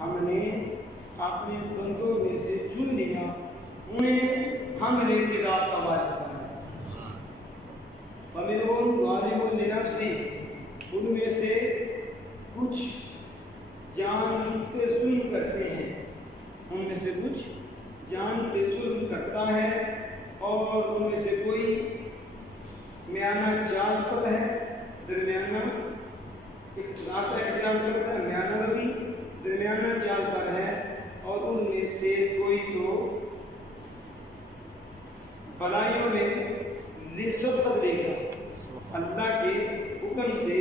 ہم نے اپنے بندوں میں سے چن لیا، انہیں ہم نے کتاب کا وارث بنایا۔ فَمِنْهُمْ ظَالِمٌ لِنَفْسِهِ، ان میں سے کچھ جان پہ ظلم کرتے ہیں، ان میں سے کچھ جان پہ ظلم کرتا ہے، اور ان میں سے کوئی میانہ چال پر ہے، درمیانہ اختلاف کا احترام کرتا ہے، میانہ روی درمیانہ چال پر ہے، اور ان میں سے کوئی تو بلائیوں میں سبقت دے گا، اللہ کے حکم سے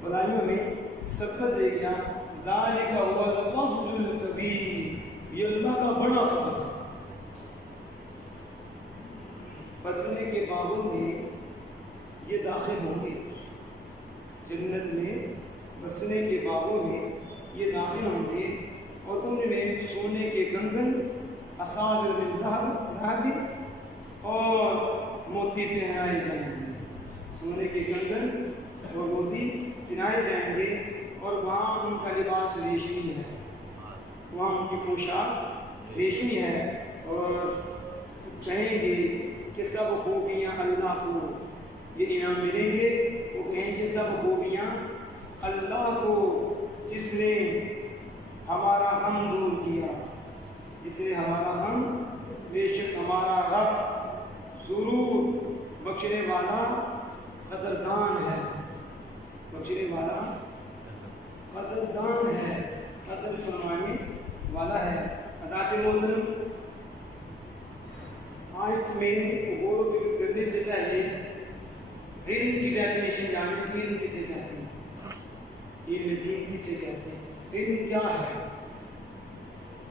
بلائیوں میں سبقت دے گا۔ ذالک هو الفضل الکبیر، یہ اللہ کا بڑا فضل ہے۔ بسنے کے باغوں میں یہ داخل ہوں گے، جنت میں بسنے کے باغوں میں یہ داخل ہوں گے، اور ان میں سونے کے کنگن، اصابر من ذهب، اور موتی پہنائے جائیں گے، سونے کے کنگن اور موتی پہنائے جائیں گے، اور وہاں ان کا لباس ریشمی ہے، وہاں ان کی پوشاک ریشمی ہے، اور کہیں گے کہ سب خوبیاں اللہ کو یہ انعام ملیں گے، وہ کہیں گے سب خوبیاں اللہ کو، جس نے ہمارا غم دور کیا، جس نے ہمارا غم، بے شک ہمارا رب ضرور بخشنے والا قدردان ہے، بخشنے والا قدردان ہے، قدر فرمانے والا ہے۔ حضرات محترم، آیت میں غور و فکر کرنے سے پہلے علم کی ڈیفینیشن جانیں، علم کسے کہتے ہیں، علم دین کسے کہتے ہیں، علم کیا ہے؟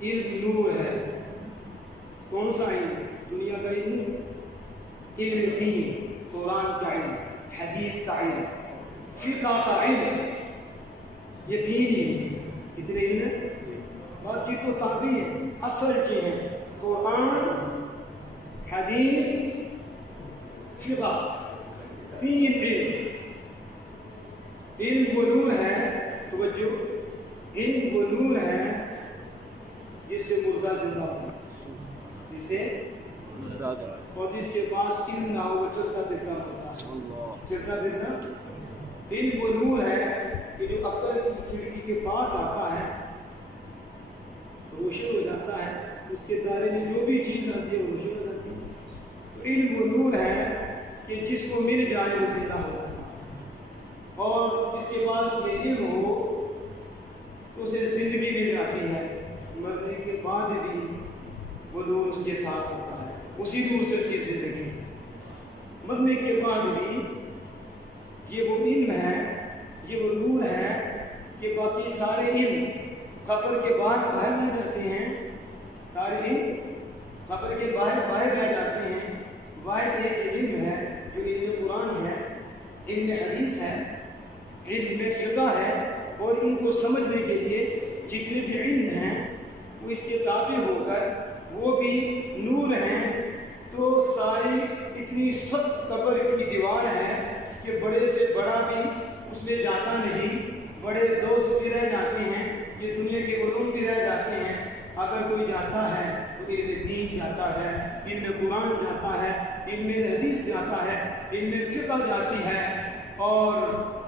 علم نور ہے۔ کون سا علم؟ دنیا کا علم، علم دین، قرآن کا علم، حدیث کا علم، فقہ کا علم، یہ تین علم، کتنے علم ہیں؟ باقی تو تابع ہیں، اصل کے ہیں، قرآن، حدیث، فقہ، تین علم۔ علم وہ نور ہے، توجہ، علم وہ نور ہے جس سے مردہ زندہ ہوتا ہے، جس سے اور جس کے پاس علم نہ ہو وہ چلتا پھرتا ہوتا ہے، چلتا پھرتا۔ علم وہ نور ہے کہ جو عقل کی کھڑکی کے پاس آتا ہے، روشن ہو جاتا ہے، اس کے دائرے میں جو بھی چیز آتی ہے وہ روشن ہو جاتی ہے۔ تو علم وہ نور ہے کہ جس کو مل جائے وہ زندہ ہو جاتا ہے، اور اس کے بعد میں علم ہو تو اسے زندگی مل جاتی ہے، مرنے کے بعد بھی وہ نور اس کے ساتھ ہوتا ہے، اسی نور سے اس کی زندگی، مرنے کے بعد بھی یہ وہ علم ہے، یہ وہ نور ہے کہ باقی سارے علم قبر کے باہر رہ جاتے ہیں، سارے علم قبر کے باہر رہ جاتے ہیں۔ واحد ایک علم ہے جو علم قرآن ہے، علم حدیث ہے، علم فقہ ہے، اور ان کو سمجھنے کے لیے جتنے بھی علم ہیں وہ اس کے تابع ہو کر وہ بھی نور ہیں۔ تو ساری اتنی سخت قبر کی دیوار ہے کہ بڑے سے بڑا بھی اس میں جاتا نہیں، بڑے دوست بھی رہ جاتے ہیں، یہ دنیا کے علوم بھی رہ جاتے ہیں، اگر کوئی جاتا ہے تو علم دین جاتا ہے، علم قرآن جاتا ہے، علم حدیث جاتا ہے، علم فقہ جاتی ہے، اور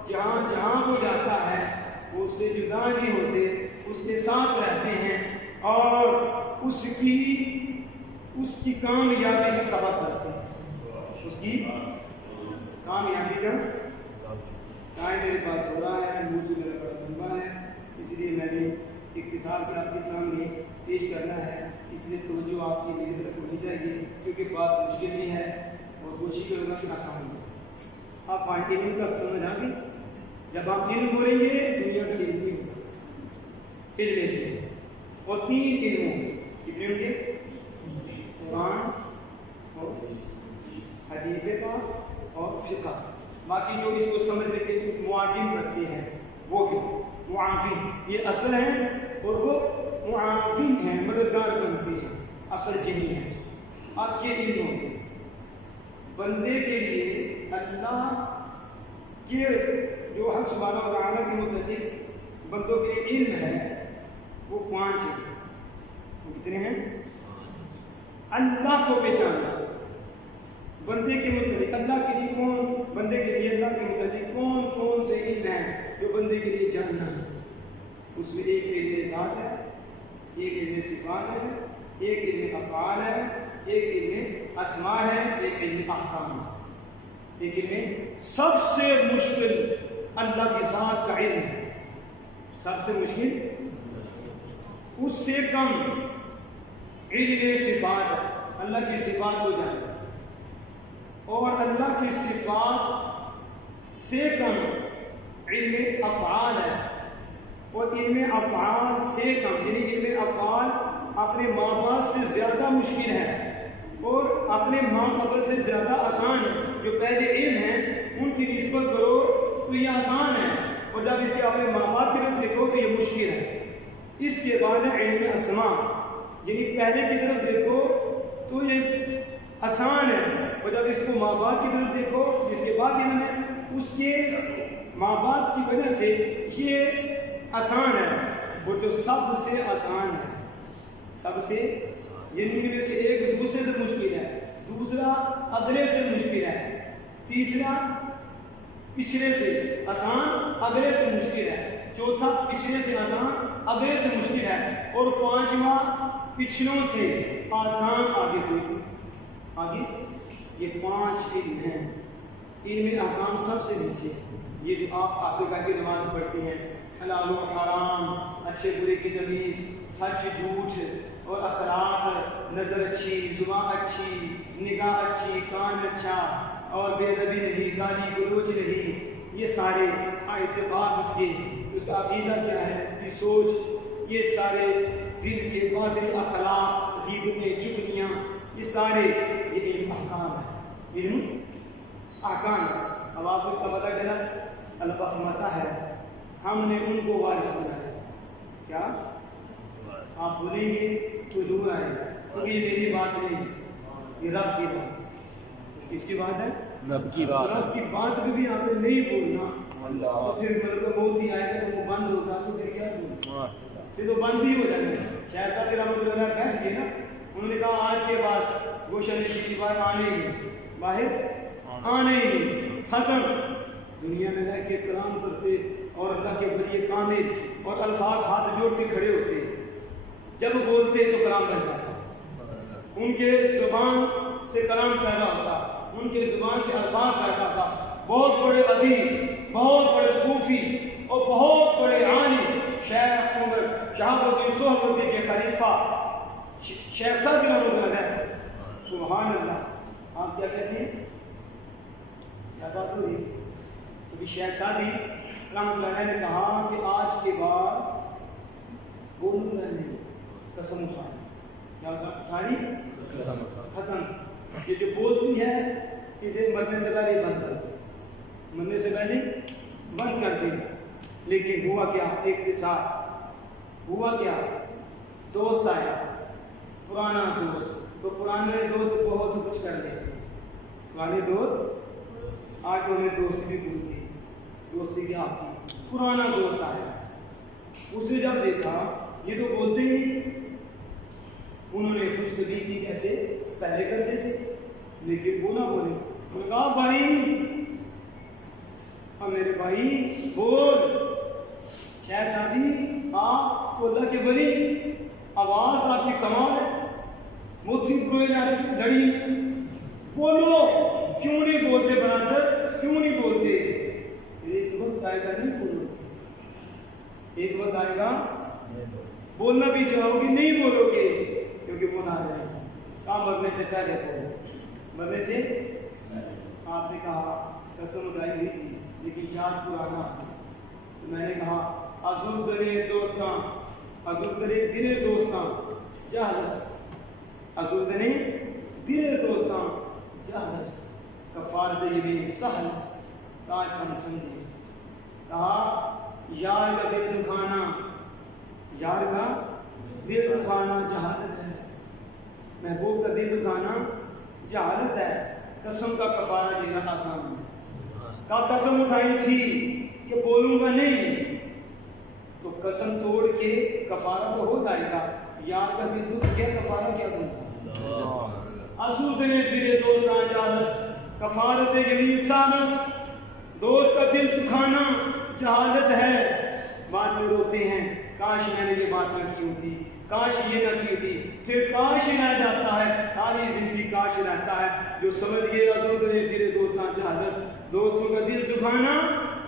جہاں جہاں وہ جاتا ہے وہ اس سے جدا نہیں ہوتے، اس کے ساتھ رہتے ہیں، اور اس کی کامیابی کا سبب بنتے ہیں، اس کی کامیابی کا میرے پاس ہو رہا ہے، موضوع میرے پاس لمبا ہے، اس لیے میں نے اختصار کے آپ کے سامنے پیش کرنا ہے، اس لیے توجہ آپ کی میری طرف ہونی چاہیے، کیونکہ بات مشکل بھی ہے اور کوشش کرنا بھی آسان ہے۔ آپ علم کا سمجھ آ گئی؟ جب آپ علم بولیں گے دنیا کا علم بھی ہوگا، علم ہے، اور تین علم ہوں گے، کتنے ہوں گے؟ قرآن اور حدیث پاک اور فقہ، باقی جو اس کو سمجھنے کے لیے معاون کرتے ہیں وہ بھی معاون، یہ اصل ہے اور وہ معاون ہیں، مددگار بنتے ہیں، اصل یہی ہے۔ آپ یہ علم ہوں گے بندے کے لیے، اللہ کے جو حق سبحانہ و تعالیٰ کے متعلق بندوں کے علم ہے، وہ 5 ہیں. وہ کتنے ہیں؟ اللہ کو پہچاننا، بندے کے متعلق اللہ کے لیے کون، بندے کے لیے اللہ کے متعلق کون کون سے علم ہیں جو بندے کے لیے جاننا ہے. اس میں ایک علم ذات ہے، ایک علم صفات ہے، ایک علم افعال ہے، ایک علم اسماء ہے، ایک علم احکام ہے. لیکن سب سے مشکل اللہ کی ذات کا علم ہے، سب سے مشکل. اس سے کم علم صفات ہے، اللہ کی صفات کو جاننا، اور اللہ کی صفات سے کم علم افعال ہے، اور علم افعال سے کم یعنی علم افعال اپنے ماں باپ سے زیادہ مشکل ہے اور اپنے ماں قبل سے زیادہ آسان ہے. جو پہلے علم ہیں ان کی نسبت کرو تو یہ آسان ہے، اور جب اس کے اپنے ماں باپ کی طرف دیکھو تو یہ مشکل ہے. اس کے بعد ہے علم اسماء، یعنی پہلے کی طرف دیکھو تو یہ آسان ہے، اور جب اس کو ماں باپ کی طرف دیکھو جس کے بعد علم ہے اس کے ماں باپ کی وجہ سے یہ آسان ہے. اور جو سب سے آسان ہے، سب سے یعنی میں سے ایک دوسرے سے مشکل ہے، دوسرا اگلے سے مشکل ہے، تیسرا پچھلے سے آسان اگلے سے مشکل ہے، چوتھا پچھلے سے آسان اگلے سے مشکل ہے، اور 5واں پچھلوں سے آسان آگے کوئی آگے. یہ 5 علم ہیں. علم احکام سب سے نیچے، یہ جو آپ سے کر کے نماز پڑھتی ہیں، حلال و حرام، اچھے برے کی تمیز، سچ جھوٹ اور اخلاق، نظر اچھی، زبان اچھی، نگاہ اچھی، کان اچھا، اور بے ادبی نہیں، گالی گلوچ نہیں، یہ سارے اعتقاد اس کا عقیدہ کیا ہے، اس کی سوچ، یہ سارے دل کے باطنی اخلاق، غیبتیں، چغلیاں، یہ سارے یہ علم احکام ہے. علم احکام ہے. اب آپ کو اس کا پتہ چلا الفہمتا ہے، ہم نے ان کو وارث بنایا. کیا آپ بولیں گے تو دور آئے گا، کیونکہ یہ میری بات نہیں، یہ رب کی بات. کس کی بات ہے؟ رب کی بات. رب کی بات بھی آپ نے نہیں بولنا تو پھر مطلب بہت ہی آئے گا، وہ بند ہوگا تو پھر کیا بولنا، پھر تو بند ہی ہو جائے گا. شاید صاحب رحمۃ اللہ بیٹھ گئے نا، انہوں نے کہا آج کے بعد گوشہ نشین کی بات آنے ہی باہر آنے ہی ختم. دنیا میں رہ کے کلام کرتے اور اللہ کے ذریعے کامل اور الفاظ ہاتھ جوڑ کے کھڑے ہوتے، جب بولتے تو کلام بن جاتا، ان کے زبان سے کلام پیدا ہوتا، ان کے زبان سے الفاظ پیدا ہوتا. بہت بڑے ادیب، بہت بڑے صوفی اور بہت بڑے عالم شیخ عمر شہاب الدین سہروردی کے خلیفہ شیخ سعد رحمۃ اللہ علیہ. سبحان اللہ. آپ کیا کہتے ہیں؟ کیا بات ہوئی؟ کیونکہ شیخ سعدی رحمۃ اللہ علیہ نے کہا کہ آج کے بعد بولوں گا نہیں، قسم اٹھانی. کیا اٹھانی؟ قسم ختم. یہ جو بولتی ہے اسے مرنے سے پہلے بند کر دو، مرنے سے پہلے بند کر دی. لیکن ہوا کیا؟ ایک کے ساتھ ہوا کیا؟ دوست آیا، پرانا دوست. تو پرانے دوست بہت کچھ کر لیتے، پرانے دوست آج انہیں دوستی بھی بھول گئی، دوستی کیا کی. پرانا دوست آیا، اس نے جب دیکھا یہ تو بولتے ہی، انہوں نے کچھ طبیعی کی کیسے پہلے کرتے تھے لیکن وہ نہ بولے. انہوں نے کہا بھائی، میرے بھائی بول. شاید ساتھی آپ تو اللہ کے ولی، آواز آپ کی کمال ہے، موتی پروئے لڑی، بولو. کیوں نہیں بولتے برادر، کیوں نہیں بولتے؟ ایک وقت آئے گا نہیں بولو، ایک وقت آئے گا بولنا بھی چاہو گے نہیں بولو گے کیونکہ وہ نہ آ جائے گا. کام مرنے سے پہلے بولو، مرنے سے. آپ نے کہا قسم اٹھائی نہیں تھی لیکن یاد پرانا. تو میں نے کہا حضور کرے دوستاں، حضور کرے دلے دوستاں جہلس، حضور کرے دلے دوستاں جہلس، کفارت یمین سہل تاج سن سمجھے. کہا یار کا دل دکھانا، یار کا دل دکھانا جہالت ہے، محبوب کا دل دکھانا جہالت ہے. قسم کا کفارہ دینا آسان ہے. کا قسم اٹھائی تھی کہ بولوں گا نہیں، تو قسم توڑ کے کفارہ تو ہو جائے گا، یار کا دل دکھ گیا کفارہ کیا بنتا؟ اسود نے دل دوست آجالس کفارت جمیل سانس، دوست کا دل دکھانا جہالت ہے، بعد میں روتے ہیں کاش میں نے یہ بات نہ کی ہوتی، کاش یہ نہ کی ہوتی، پھر کاش رہ جاتا ہے، ساری زندگی کاش رہتا ہے۔ جو سمجھ گئے اسود نے دل دوست آجالس، دوستوں کا دل دکھانا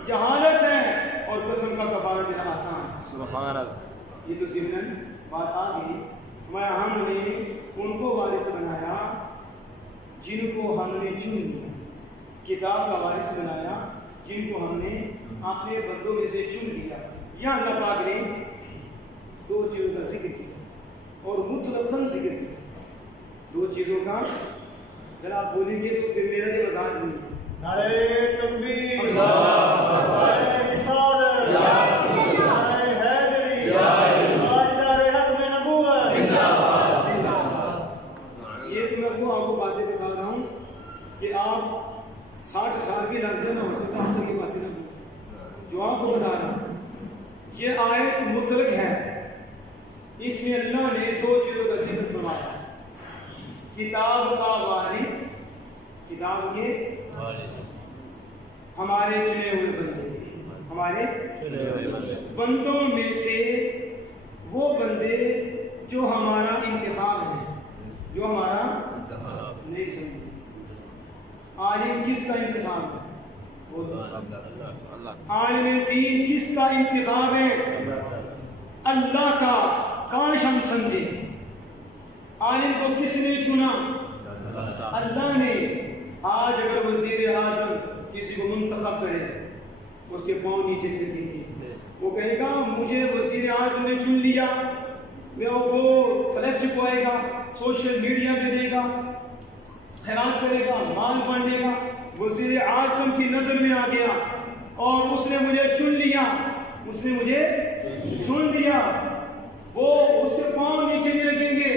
جہالت ہے اور قسم کا کفارہ دینا آسان۔ سبحان اللہ۔ یہ تو ضمن بات آ گئی، ہم نے ان کو وارث بنایا جن کو ہم نے چن لیا، کتاب کا وارث بنایا جن کو ہم نے اپنے بندوں میں سے چن لیا۔ یہاں اللہ پاک نے دو چیزوں کا ذکر کیا اور مطلقاً ذکر کیا، دو چیزوں کا۔ ذرا آپ بولیں گے تو پھر میرا یہ مزاج نہیں ہے۔ نعرہ تکبیر، نعرہ رسالت، نعرہ حیدری، تاجدار ختم نبوت۔ یہ تو میں آپ کو باتیں بتا رہا ہوں کہ آپ 60 سال کی لگ جائے نہ ہو سکتا ہم تک یہ باتیں نہ بولیں، جو آپ کو بتا رہا ہوں۔ یہ آیت مطلق ہے، اس میں اللہ نے دو چیزوں کا ذکر فرمایا، کتاب کا وارث، کتاب کے ہمارے چنے ہوئے بندے، ہمارے بندوں میں سے وہ بندے جو ہمارا انتخاب ہے، جو ہمارا نہیں سمجھے۔ عالم کس کا انتخاب ہے؟ عالم دین کس کا انتخاب ہے؟ اللہ کا۔ کاش ہم سمجھے عالم کو کس نے چنا؟ اللہ نے۔ آج اگر وزیر اعظم کسی کو منتخب کرے اس کے پاؤں نیچے کر دیں گے، وہ کہے گا مجھے وزیر اعظم نے چن لیا، وہ فلیکس چھپوائے گا، سوشل میڈیا پہ دے گا، خیرات کرے گا، مال بانٹے گا۔ وزیر اعظم کی نظر میں آ گیا اور اس نے مجھے چن لیا، اس نے مجھے چن لیا، وہ اس کے پاؤں نیچے نہیں لگیں گے۔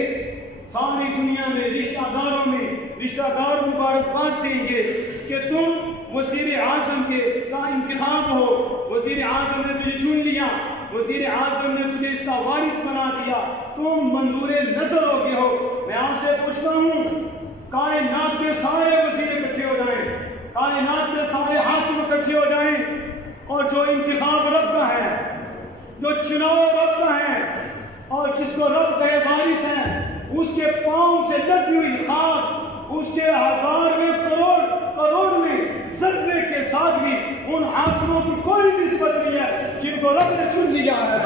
ساری دنیا میں رشتہ داروں میں رشتہ دار مبارکباد دیں گے کہ تم وزیر اعظم کا انتخاب ہو، وزیر اعظم نے تجھے چن لیا، وزیر اعظم نے تجھے اس کا وارث بنا دیا، تم منظور نظر ہو گئے ہو۔ میں آپ سے پوچھتا ہوں، کائنات کے سارے وزیر اکٹھے ہو جائیں، کائنات کے سارے حاکم اکٹھے ہو جائیں اور جو انتخاب رب کا ہے، جو چناؤ رب کا ہے اور جس کو رب کا وارث ہے، اس کے پاؤں سے لگی ہوئی خاک اس کے ہزار میں کروڑ میں ذرے کے ساتھ بھی ان حاکموں کی کوئی نسبت نہیں ہے جن کو رب نے چن لیا ہے۔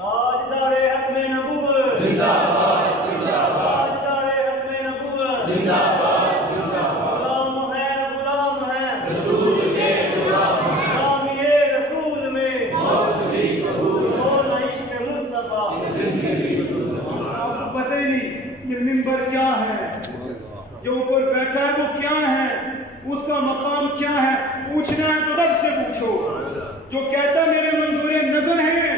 تاجدار ختم نبوت زندہ باد، زندہ باد، تاجدار ختم نبوت زندہ باد، زندہ باد، غلام ہے رسول کے غلام ہے، غلامی رسول میں موت بھی قبول ہونا عشق مصطفیٰ زندگی قبول۔ آپ کو پتہ ہی نہیں یہ ممبر کیا ہے، جو اوپر بیٹھا ہے وہ کیا ہے، اس کا مقام کیا ہے۔ پوچھنا ہے تو رب سے پوچھو جو کہتا میرے منظور نظر ہیں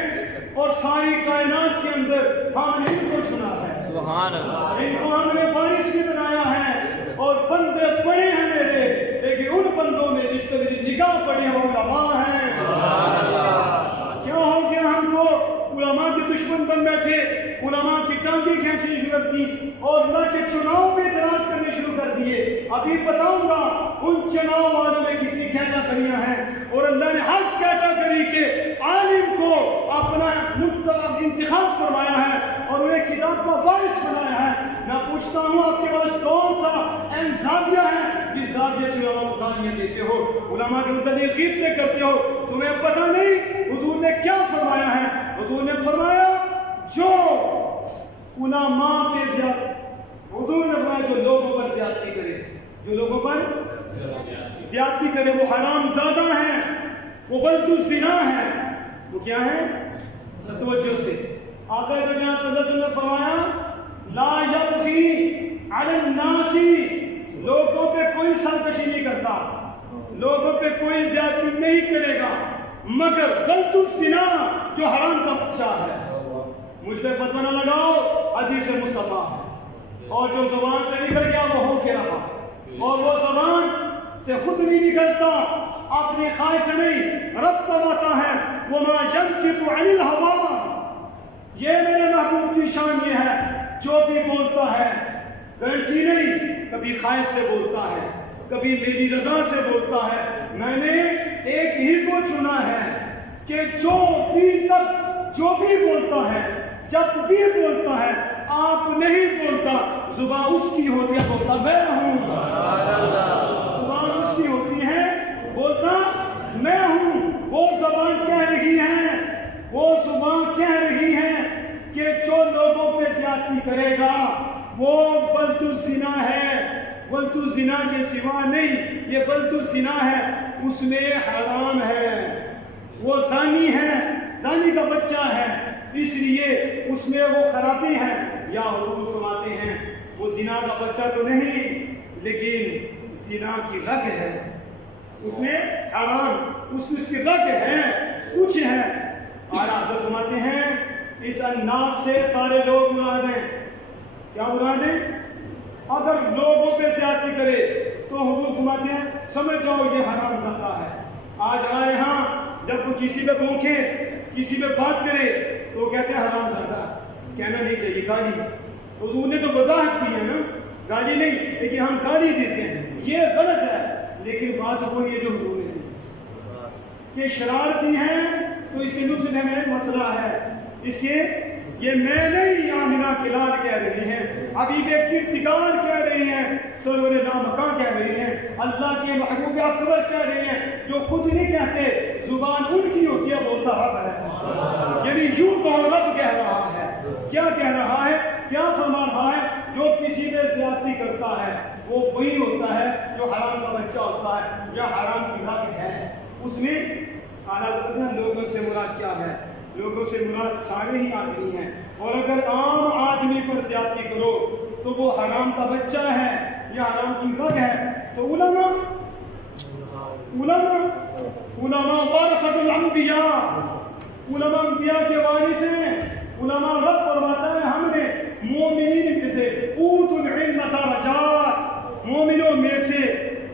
اور ساری کائنات کے اندر ہم نے ان کو چنا ہے، سبحان اللہ، ان کو ہم نے وارث بھی بنایا ہے اور بندے پڑے ہیں میرے، لیکن ان بندوں میں جس پہ میری نگاہ پڑی ہے وہ علماء ہیں، سبحان اللہ۔ کیا ہو گیا ہم کو علماء کے دشمن بن بیٹھے، علماء کی ٹانگیں کھینچنی شروع کر دی اور اللہ کے چناؤ پہ اعتراض کرنے شروع کر دیے۔ ابھی بتاؤں گا ان چناؤ والوں میں کتنی کیٹاگریاں ہیں اور اللہ نے ہر کیٹاگری کے عالم کو اپنا انتخاب فرمایا ہے اور انہیں کتاب کا وارث بنایا ہے۔ میں پوچھتا ہوں آپ کے پاس کون سا زاویہ ہے جس زاویے سے علماء کو گالیاں دیتے ہو، علماء کے متعلق غیبتیں کرتے ہو؟ تمہیں پتہ نہیں حضور نے کیا فرمایا ہے؟ حضور نے فرمایا جو علماء پہ حضور نے فرمایا جو لوگوں پر زیادتی کرے، جو لوگوں پر زیادتی کرے وہ حرام زادہ ہیں، وہ ولد الزنا ہے۔ وہ کیا ہے؟ توجہ سے آقا تو جہاں صلی اللہ علیہ وسلم نے فرمایا لا یبغی علی الناس لوگوں پہ کوئی سرکشی نہیں کرتا، لوگوں پہ کوئی زیادتی نہیں کرے گا، مگر غلط الزنا جو حرام کا بچہ ہے۔ مجھ پہ فتویٰ نہ لگاؤ، حدیث مصطفیٰ ہے، اور جو زبان سے نکل گیا وہ ہو کے رہا، اور وہ زبان سے خود نہیں نکلتا، اپنی خواہش سے نہیں، رب فرماتا ہے وَمَا يَنطِقُ عَنِ الْهَوَىٰ، یہ میرے محبوب کی شان یہ ہے، جو بھی بولتا ہے گارنٹی نہیں، کبھی خواہش سے بولتا ہے، کبھی میری رضا سے بولتا ہے۔ میں نے ایک ہی کو چنا ہے کہ جو بھی بولتا ہے، جب بھی بولتا ہے، آپ نہیں بولتا، زبان اس کی ہوتی ہے، بولتا میں ہوں، زبان اس کی ہوتی ہے، بولتا میں ہوں۔ وہ زبان کہہ رہی ہے، وہ زبان کہہ رہی ہے کہ جو لوگوں پہ زیادتی کرے گا وہ ولد الزنا ہے، ولد الزنا کے سوا نہیں، یہ ولد الزنا ہے، اس میں حرام ہے، وہ زانی ہے، زانی کا بچہ ہے، اس لیے اس میں وہ خرابی ہے۔ یا حضور فرماتے ہیں وہ زنا کا بچہ تو نہیں، لیکن زنا کی رگ ہے، اس میں حرام، اس کی رگ ہے، کچھ ہے۔ اور حضرت فرماتے ہیں اس انداز سے سارے لوگ مراد ہیں، کیا مراد ہیں؟ اگر لوگوں پہ زیادتی کرے تو حضور فرماتے ہیں سمجھ جاؤ یہ حرام کرتا ہے۔ آج ہمارے ہاں جب وہ کسی پہ بھونکے، کسی پہ بات کرے تو کہتے ہیں حرام کرتا ہے، کہنا نہیں چاہیے گالی، حضور نے تو وضاحت کی ہے نا، گالی نہیں، لیکن ہم گالی دیتے ہیں، یہ غلط ہے۔ لیکن بات وہ یہ جو حضور نے کہ شرارتی ہیں تو اس کے نطق میں مسئلہ ہے، اس کے یہ میں نہیں آمنہ کے لال کہہ رہی ہیں، حبیب کردگار کہہ رہی ہیں، سرور لامکاں کہہ رہی ہیں، اللہ کے محبوب اکبر کہہ رہی ہیں، جو خود نہیں کہتے، زبان ان کی ہوتی ہے، بولتا رب ہے، یعنی یوں کہو رب کہہ رہا ہے۔ کیا کہہ رہا ہے، کیا فرما رہا ہے؟ جو کسی پہ زیادتی کرتا ہے وہ وہی ہوتا ہے جو حرام کا بچہ ہوتا ہے، یا حرام کی رگ ہے، اس میں اعلیٰ لوگوں سے مراد کیا ہے؟ لوگوں سے مراد سارے ہی آدمی ہیں، اور اگر عام آدمی پر زیادتی کرو تو وہ حرام کا بچہ ہے یا حرام کی رگ ہے۔ تو علماء ورثۃ الانبیاء، علماء انبیاء کے وارث ہیں۔ علماء رب فرماتا ہے ہم نے مومنین میں سے اوتوا العلم درجات، مومنوں میں سے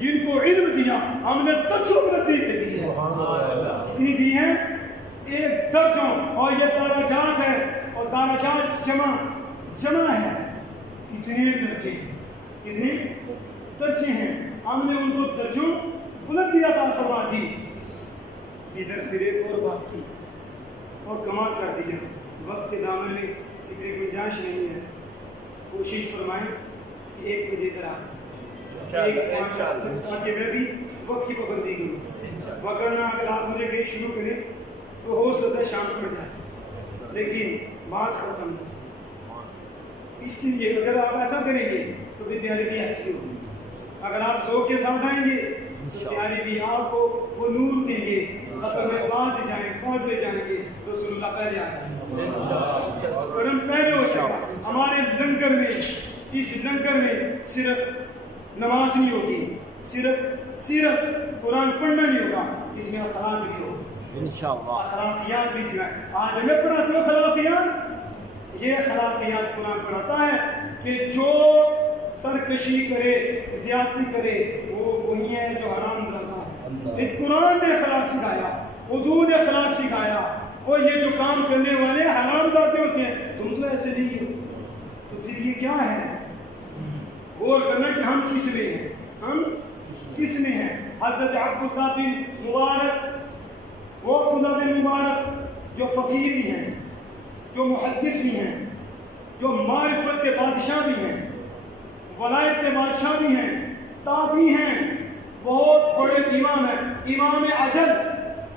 جن کو علم دیا ہم نے درجوں دی ہے، کتنی دی ہیں؟ ایک درجوں، اور یہ درجات ہے، اور درجات جمع ہے، کتنے درجے، کتنے درجے ہیں، ہم نے ان کو درجوں بلندی عطا فرما دی۔ ادھر پھر ایک اور بات کی اور کمال کر دیا، وقت کے دامن میں اتنی گنجائش نہیں ہے، کوشش فرمائیں کہ 1 بجے تاکہ میں بھی وقت کی پابندی کروں، وگرنہ اگر آپ مجھے کہیں شروع کریں تو ہو سکتا ہے شام پڑ جائے، لیکن بات ختم اس لیے اگر آپ ایسا کریں گے تو ودیالیہ کی ایسی ہوگی، اگر آپ ذوق کے ساتھ آئیں گے تو ودیالیہ بھی آپ کو وہ نور دیں گے، ختم میں 5 بجے جائیں گے، رسول اللہ پہلے آ جائیں گے، کرم پہلے ہو جائے گا۔ ہمارے لنگر میں، اس لنگر میں صرف نماز نہیں ہوگی، صرف قرآن پڑھنا نہیں ہوگا، اس میں اخلاق بھی ہوگا انشاءاللہ، اخلاقیات بھی سکھائیں۔ آج ہمیں پڑھاتے ہو اخلاقیات، یہ اخلاقیات قرآن پڑھاتا ہے کہ جو سرکشی کرے، زیادتی کرے، وہ وہی ہے جو حرام کرتا ہے۔ قرآن نے اخلاق سکھایا، حضور نے اخلاق سکھایا، اور یہ جو کام کرنے والے حرام ذاتے ہوتے ہیں، تم تو ایسے نہیں ہو، تو پھر یہ کیا ہے؟ غور کرنا کہ ہم کس میں ہیں، ہم کس میں ہیں۔ حضرت عبداللہ بن مبارک، وہ عبداللہ بن مبارک جو فقیر بھی ہیں، جو محدث بھی ہیں، جو معرفت کے بادشاہ بھی ہیں، ولایت کے بادشاہ بھی ہیں، تابعی ہیں، بہت بڑے امام ہیں، امام اجل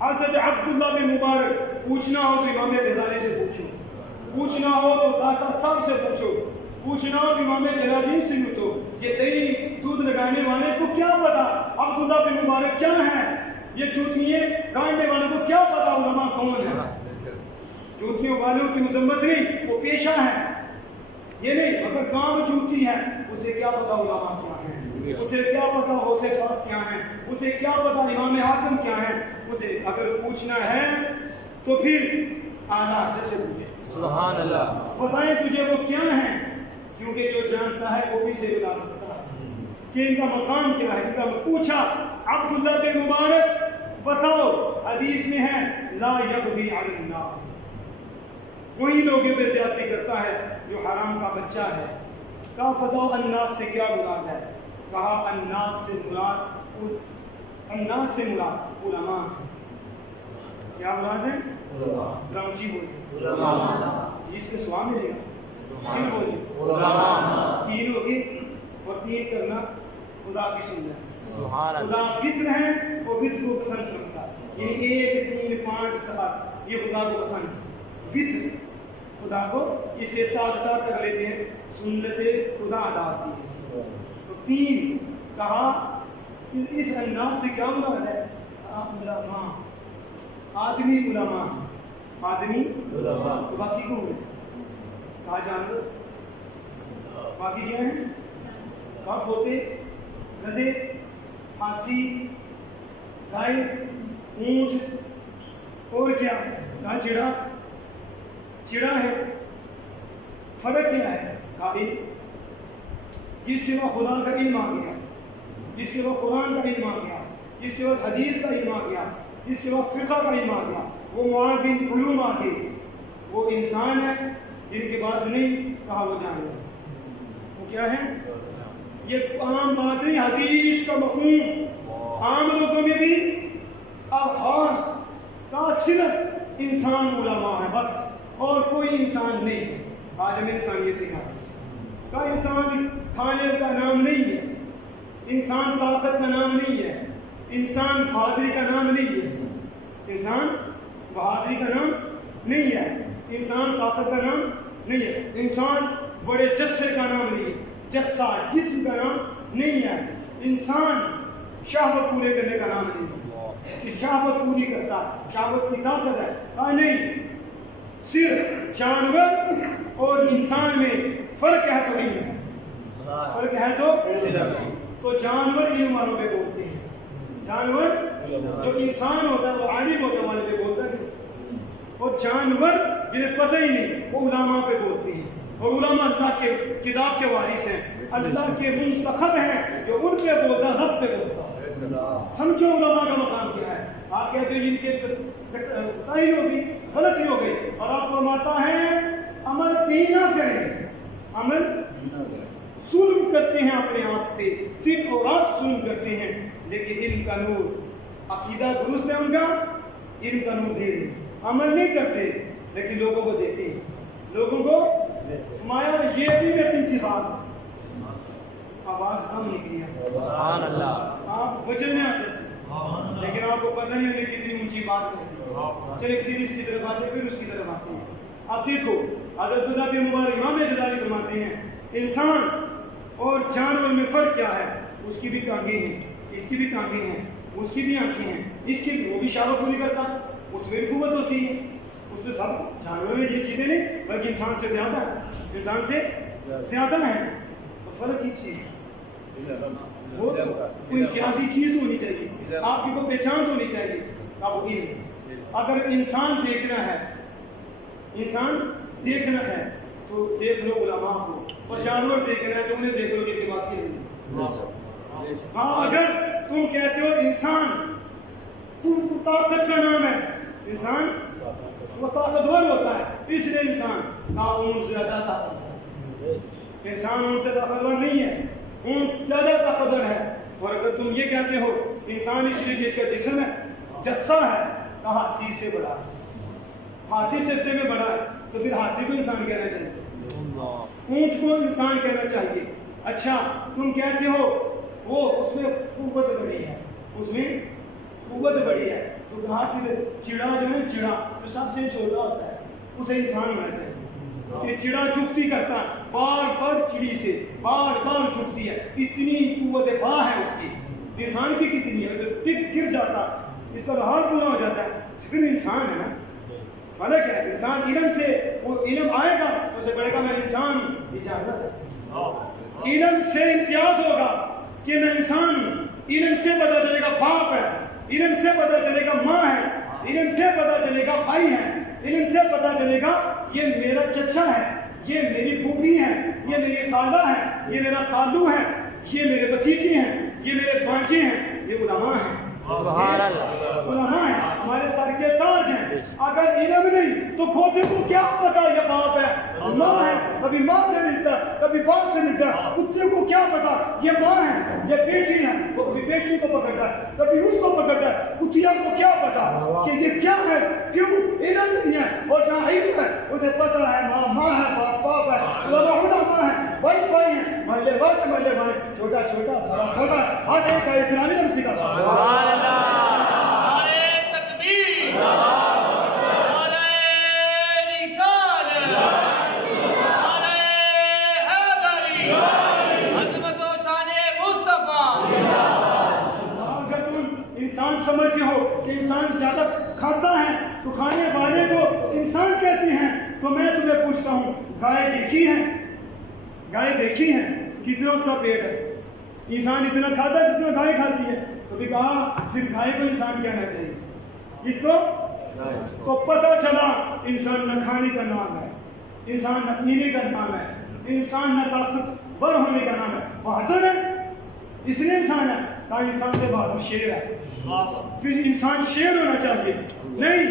حضرت عبداللہ بن مبارک۔ پوچھنا ہو تو امام غزالی سے پوچھو، پوچھنا ہو تو داتا صاحب سے پوچھو، پوچھنا ہو تو امام جلال الدین سے پوچھو۔ یہ دہی دودھ لگانے والے کو کیا پتا عبداللہ بن مبارک کیا ہے؟ یہ جوتیاں گاننے والوں کو کیا پتا علماء کون ہے؟ جوتیوں والوں کی مذمت نہیں، وہ پیشہ ہے، یہ نہیں، اگر کام جوتی ہے اسے کیا پتا علماء کیا ہے۔ اسے کیا پتا غوث پاک کیا ہے، اسے کیا پتا امام اعظم کیا ہے. اسے اگر پوچھنا ہے تو پھر اعلیٰ سے پوچھے. سبحان اللہ. بتائیں تجھے وہ کیا ہیں، کیونکہ جو جانتا ہے وہ بھی سے بتا سکتا ہے کہ ان کا مقام کیا ہے. ان کا پوچھا عبداللہ بن مبارک بتاؤ، حدیث میں ہے لا یبغی علی الناس، وہی لوگوں پہ زیادتی کرتا ہے جو حرام کا بچہ ہے. کہا بتاؤ الناس سے کیا مراد ہے؟ کہا الناس سے مراد علماء. کیا مراد ہے؟ رامچی بولے اس پہ سوال ملے گا. تین بولے تین ہوگی، اور تین کرنا خدا کی سنت. خدا فطر ہے، وہ فطر کو پسند کرتا ہے. یعنی 1 3 5 7 یہ خدا کو پسند ہے. فطر خدا کو اس لیے تاجدار کر لیتے ہیں، سنت خدا ادا آتی ہے. تو 3 کہا کہ اس انداز سے کیا مراد ہے؟ علماء، آدمی علماء، آدمی علماء. تو باقی کو ہوئے کہا جانور، باقی کیا ہیں؟ کب ہوتے گدھے، ہاتھی، گائے، اونٹ، اور کیا؟ کہا چڑا. چڑا ہے. فرق کیا ہے؟ کہا جس کے بعد خدا کا علم آ گیا، جس کے بعد قرآن کا علم آ گیا، جس کے بعد حدیث کا علم آ گیا، جس کے بعد فقہ کا علم آ گیا، وہ معاذ علوم آ گئے. وہ انسان ہے، جن کے پاس نہیں. کہا وہ جانور. وہ کیا ہے؟ یہ عام بات نہیں، حدیث کا مفہوم عام لوگوں میں بھی. اب خاص کا صرف انسان علماء ہے بس، اور کوئی انسان نہیں ہے. آج ہمیں انسان یہ سکھا کا انسان کھانے کا نام نہیں ہے، انسان طاقت کا نام نہیں ہے، انسان بہادری کا نام نہیں ہے، انسان بہادری کا نام نہیں ہے، انسان طاقت کا نام نہیں ہے، انسان بڑے جسے کا نام نہیں ہے، جسا جسم کا نام نہیں ہے، انسان شہوت پورے کرنے کا نام نہیں ہے، شہوت پوری کرتا شہوت کی طاقت ہے. کہا نہیں، صرف جانور اور انسان میں فرق ہے تو علم ہے. فرق ہے تو جانور علم والوں پہ بولتے ہیں. جانور جو انسان ہوتا ہے وہ عالم ہوتا والے پہ بولتا ہے، اور جانور جنہیں پتہ ہی نہیں وہ علماء پہ بولتے ہیں. اور علماء اللہ کے کتاب کے وارث ہیں، اللہ کے منتخب ہیں، جو ان پہ بولتا رب پہ بولتا. سمجھو علماء کا مقام کیا ہے. آپ کہتے ہیں جن کے تاہی ہوگی، غلطی ہو گئی، اور آپ فرماتا ہے عمل بھی نہ کریں. عمل ظلم کرتے ہیں اپنے آپ پہ، دن اور رات ظلم کرتے ہیں، لیکن علم کا نور، عقیدہ درست ہے ان کا، علم کا نور دے دیں. عمل نہیں کرتے لیکن لوگوں کو دیتے ہیں، لوگوں کو فرمایا یہ بھی میں انتخاب. آواز کم نکلی ہے، سبحان اللہ. آپ وجہ میں آتے تھے لیکن آپ کو پتہ نہیں ہے کتنی اونچی بات کرتی ہے. چلے پھر اس کی طرف آتے پھر اس کی طرف آتے ہیں. اب دیکھو حضرت عبداللہ بن مبارک امام غزالی فرماتے ہیں انسان اور جانور میں فرق کیا ہے؟ اس کی بھی ٹانگیں ہیں، اس کی بھی ٹانگیں ہیں، اس کی بھی آنکھیں ہیں، اس کی بھی، وہ بھی شہوت پوری کرتا ہے، اس میں بھی قوت ہوتی ہے. اس میں سب جانور میں یہ چیزیں نہیں بلکہ انسان سے زیادہ ہے، انسان سے زیادہ ہے. تو فرق کس چیز ہے؟ وہ کوئی امتیازی چیز ہونی چاہیے، آپ کی کو پہچان ہونی چاہیے. اب علم، اگر انسان دیکھنا ہے، انسان دیکھنا ہے تو دیکھ لو علماء کو، اور جانور دیکھنا ہے تو انہیں دیکھ لو کہ لباس کے لیے. ہاں اگر تم کہتے ہو انسان طاقت کا نام ہے، انسان وہ طاقتور ہوتا ہے اس لیے انسان ان سے زیادہ طاقتور ہے. انسان ان سے طاقتور نہیں ہے، ان زیادہ طاقتور ہے. اور اگر تم یہ کہتے ہو انسان اس لیے جس کا جسم ہے، جسا ہے، کہا چیز سے بڑا ہے، ہاتھی جسے میں بڑا ہے، تو پھر ہاتھی کو انسان کہنا چاہیے، اونٹ کو انسان کہنا چاہیے. اچھا تم کہتے ہو وہ اس میں قوت بڑی ہے، اس میں قوت بڑی ہے، تو کہا کہ چڑا جو ہے، چڑا جو سب سے چھوٹا ہوتا ہے اسے انسان ہونا چاہیے. کہ چڑا چفتی کرتا ہے، بار بار چڑی سے بار بار چفتی ہے، اتنی قوت باہ ہے اس کی. انسان کی کتنی ہے؟ ٹک گر جاتا اس کا ہاتھ پورا ہو جاتا ہے. صرف انسان ہے نا، فرق ہے. انسان علم سے وہ علم آئے گا تو اسے پڑے گا میں انسان ہوں، یہ جانور ہے. علم سے امتیاز ہوگا کہ میں انسان ہوں، علم سے پتہ چلے گا باپ ہے، علم سے پتہ چلے گا ماں ہے، علم سے پتہ چلے گا بھائی ہے، علم سے پتہ چلے گا یہ میرا چچا ہے، یہ میری پھوپھی ہے، یہ میری خالہ ہے، یہ میرا خالو ہے، یہ میرے بھتیجے ہیں، یہ میرے بانجے ہیں، یہ علماء ہیں۔ سبحان اللہ، علماء ہیں، ہمارے سر کے تاج ہیں۔ اگر علم نہیں تو کھوتے کو کیا پتا یہ باپ ہے، ماں ہے، کبھی ماں سے ملتا ہے، کبھی باپ سے ملتا ہے، کتے کو کیا پتا یہ ماں ہے، یہ بیٹی ہے، وہ کبھی بیٹی کو پکڑتا ہے، کبھی اس کو پکڑتا ہے، کتیا کو کیا پتا کہ یہ کیا ہے، کیوں علم نہیں ہے، اور جہاں علم ہے اسے پتا ہے ماں ماں ہے، باپ باپ ہے، علماء ہیں، بھائی بھائی ہیں، محلے والے محلے والے، چھوٹا چھوٹا بڑا بڑا، ہر ایک کا احترامی نفسی کا۔ سبحان اللہ، نعرہ تکبیر، نعرہ رسالت، نعرہ حیدری، عظمت و شان مصطفیٰ۔ اگر تم انسان سمجھتے ہو کہ انسان زیادہ کھاتا ہے تو کھانے والے کو انسان کہتے ہیں، تو میں تمہیں پوچھتا ہوں، گائے دیکھی ہے؟ گائے دیکھی ہے؟ کتنا اس کا پیٹ ہے؟ انسان اتنا کھاتا ہے جتنا گائے کھاتی ہے۔ کبھی کہا پھر گائے کو انسان کہنا چاہیے، اس کو تو پتہ چلا انسان نہ کھانے کا نام ہے، انسان نہ پینے کا نام ہے، انسان نہ طاقتور ہونے کا نام ہے، بہادر ہے اس لیے انسان ہے، کہا انسان سے بہادر شیر ہے، پھر انسان شیر ہونا چاہیے نہیں۔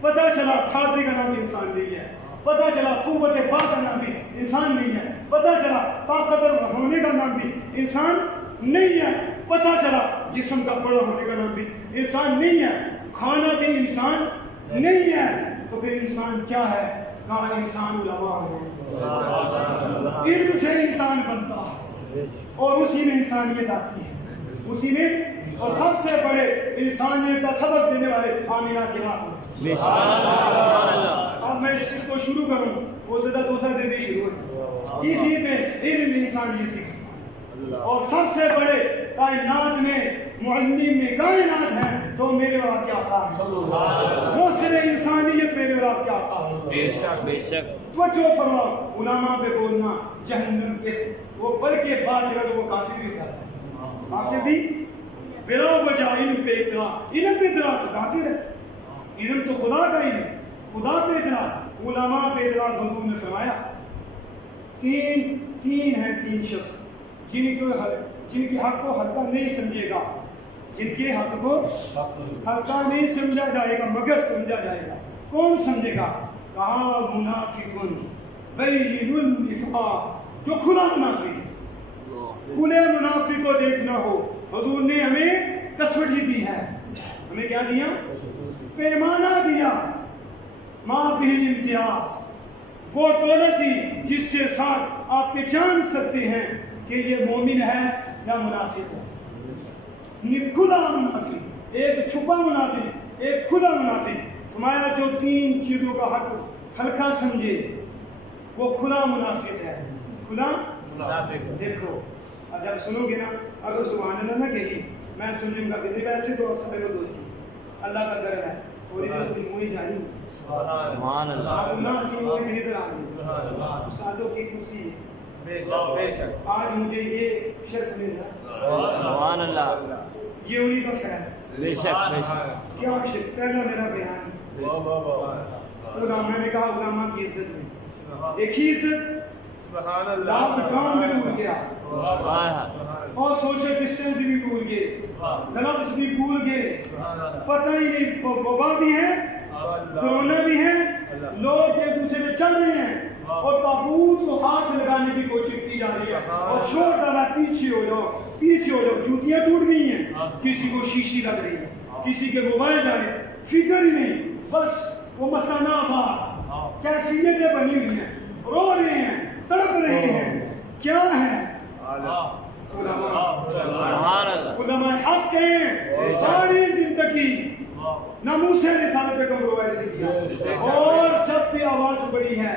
پتہ چلا کھاتے کا نام انسان نہیں ہے، پتہ چلا قوت با کا نام بھی انسان نہیں ہے، پتہ چلا طاقتور ہونے کا نام بھی انسان نہیں ہے، پتہ چلا جسم کا بڑا ہونے کا نام بھی انسان نہیں ہے، کھانا بھی انسان نہیں ہے، تو پھر انسان کیا ہے؟ کہا انسان علماء ہے، علم سے انسان بنتا ہے اور اسی میں انسانیت آتی ہے، اسی میں، اور سب سے بڑے انسانیت کا سبق دینے والے آمینہ کی رات۔ اب میں اس کو شروع کروں، وہ زیادہ دوسرا دن بھی شروع ہے، اسی پہ علم انسان یہ سیکھتا، اور سب سے بڑے کائنات میں معلم میں کائنات ہیں تو میرے اور آپ کے آقا ہیں، وہ صرف انسانیت میرے اور آپ کے آقا ہیں۔ بے شک بے شک، توجہ فرماؤ، علماء پہ بولنا جہنم کے، وہ بلکہ بات جگہ تو وہ کافر بھی ہوتا ہے، کافر بھی بلا وجہ علم پہ اطلاع، علم پہ اطلاع تو کافر ہے، علم تو خدا کا ہی ہے، خدا پہ اطلاع، علماء پہ اطلاع۔ حضور نے فرمایا تین ہیں، تین شخص جن کے حق کو ہلکا نہیں سمجھے گا، جن کے حق کو ہلکا نہیں سمجھا جائے گا مگر سمجھا جائے گا۔ کون سمجھے گا؟ کہا منافقن بین النفاق، جو کھلا منافق ہے، کھلے منافق کو دیکھنا ہو۔ حضور نے ہمیں کسوٹی دی ہے، ہمیں کیا دیا؟ پیمانہ دیا، ما بہ الامتیاز، وہ دولت دی جس کے ساتھ آپ پہچان سکتے ہیں کہ یہ مومن ہے یا منافق ہے۔ کھلا منافق، ایک چھپا منافق، ایک کھلا منافق۔ فرمایا جو تین چیزوں کا حق ہلکا سمجھے وہ کھلا منافق ہے، کھلا منافق۔ دیکھو اب جب سنو گے نا، اگر سبحان اللہ نہ کہی میں سمجھوں گا کہ ویسے تو سب کو دو چیز اللہ کا کرم ہے، اور یہ تو موئی جانی سبحان اللہ، اللہ کی موئی نہیں درانے سادوں کی خوشی ہے۔ آج مجھے یہ شرف ملا، سبحان اللہ، یہ انہی کا فیض۔ بے شک بے شک، کیا شرف؟ پہلا میرا بیان، علماء نے کہا علماء کی عزت میں دیکھی عزت، لاک ڈاؤن میں ٹوٹ گیا اور سوشل ڈسٹینس بھی بھول گئے، گلوز بھی بھول گئے، پتہ ہی نہیں، وبا بھی ہے، کرونا بھی ہے، لوگ ایک دوسرے میں چل رہے ہیں اور تابوت کو ہاتھ لگانے کی کوشش کی جا رہی ہے اور شور ڈالا پیچھے ہو جاؤ پیچھے ہو جاؤ، جوتیاں ٹوٹ گئی ہیں، کسی کو شیشی لگ رہی ہے، کسی کے موبائل جا رہے ہیں، فکر ہی نہیں، بس وہ مسئلہ آباد، کیفیتیں بنی ہوئی ہیں، رو رہے ہیں، تڑپ رہے ہیں، کیا ہے؟ علماء حق ہیں، ساری زندگی ناموس رسالت پہ کمپرومائز نہیں کیا، اور جب بھی آواز بڑی ہے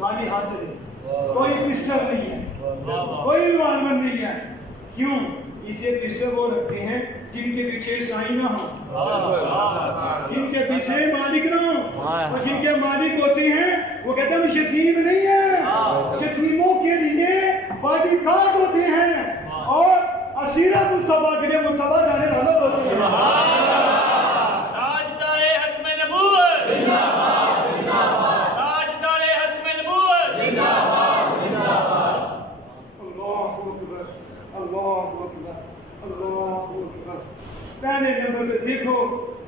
خالی ہاتھ سے، کوئی پسٹل نہیں ہے، کوئی انوالومنٹ نہیں ہے، کیوں؟ اسے پسٹل وہ رکھتے ہیں جن کے پیچھے سائی نہ ہو، جن کے پیچھے مالک نہ ہو، اور جن کے مالک ہوتے ہیں وہ کہتے ہیں یتیم نہیں ہے، یتیموں کے لیے باڈی گارڈ ہوتے ہیں اور اسیرہ مصطفیٰ کے لیے مصطفیٰ جانے والا ہوتے ہیں. تاجدار ختم نبوت زندہ باد زندہ باد. تاجدار ختم نبوت زندہ باد زندہ باد. اللہ اکبر اللہ اکبر اللہ اکبر. پہلے نمبر پہ دیکھو